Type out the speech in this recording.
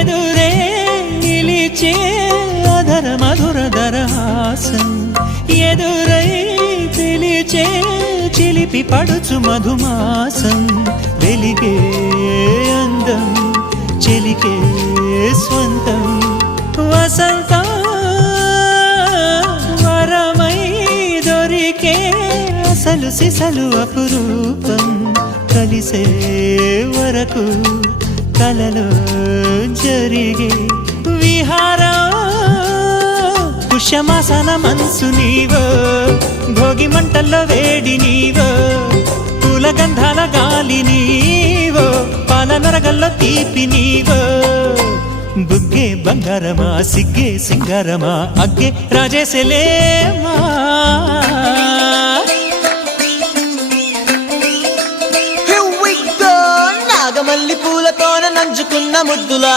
ఎదురే నిలిచే అధర మధుర దరహాసం ఎదురై పిలిచే చిలిపి పడుచు మధుమాసం వెలిగే అందం చెలికే స్వంతం వసంతం వరమై దొరికే అసలు సిసలు అపురూపం కలిసే వరకు కలలో జరిగే విహారం పుష్యమాసన మనసు నీవో భోగి మంటల్లో వేడి నీవో పూల గంధాల గాలి నీవో పాల నరగల్లో తీపి నీవో బుగ్గే బంగారమా సిగ్గే సింగారమా అగ్గే రాజేశలేమా నాగమల్లి పూలతోన నంచుకున్న ముద్దులా